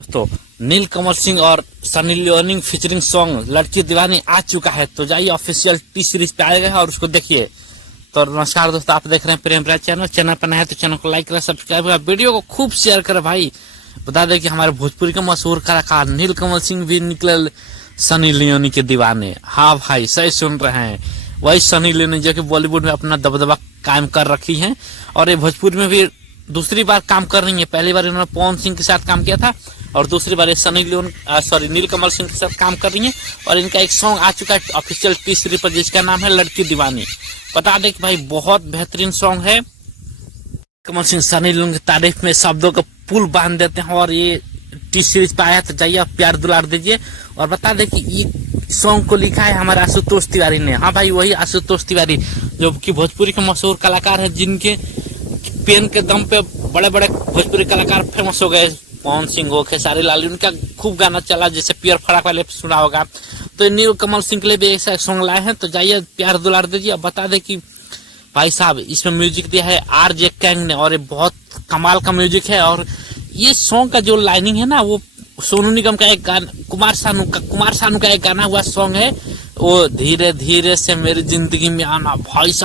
तो नीलकमल सिंह और Sunny Leone featuring song लड़की दीवानी आ चुका है, तो जाइए ऑफिशियल टी सीरीज पे आएगा और उसको देखिए। तो नमस्कार दोस्तों, आप देख रहे हैं प्रेम राज चैनल पर नया है तो चैनल को लाइक करें, सब्सक्राइब करें, वीडियो को खूब शेयर करें भाई। बता दें कि हमारे भोजपुरी के मशहूर कलाकार नीलकमल सिंह भी निकले सनी लियोनी के दीवाने। हाँ भाई, सही सुन रहे हैं, वही सनी लियोनी जो कि बॉलीवुड में अपना दबदबा कायम कर रखी है और ये भोजपुरी में भी दूसरी बार काम कर रही है। पहली बार इन्होंने पवन सिंह के साथ काम किया था और दूसरी बार सनी लियोन नीलकमल सिंह के साथ काम कर रही है। और इनका एक सॉन्ग आ चुका है ऑफिशियल टी सीरीज पर, जिसका नाम है लड़की दीवानी। बता दें कि भाई बहुत बेहतरीन सॉन्ग है। कमल सिंह सनी लियोन की तारीफ में शब्दों का पुल बांध देते हैं और ये टी सीरीज पे आया, तो जाइए आप प्यार दुलार दीजिए। और बता दें कि ये सॉन्ग को लिखा है हमारे आशुतोष तिवारी ने। हाँ भाई, वही आशुतोष तिवारी जो कि भोजपुरी के मशहूर कलाकार है, जिनके पेन के दम पे बड़े बड़े भोजपुरी कलाकार फेमस हो गए। पवन सिंह हो, खेसारी लाल, उनका खूब गाना चला, जैसे पियर फड़ाक वाले सुना होगा। तो नीलकमल सिंह के लिए भी ऐसा सॉन्ग लाए हैं, तो जाइए प्यार दुलार दीजिए। अब बता दें कि भाई साहब इसमें म्यूजिक दिया है आरजे कैंग ने और ये बहुत कमाल का म्यूजिक है। और ये सॉन्ग का जो लाइनिंग है ना, वो सोनू निगम का एक गाना, कुमार सानू का एक गाना हुआ सॉन्ग है, वो धीरे धीरे से मेरी जिंदगी में आना। भाई साहब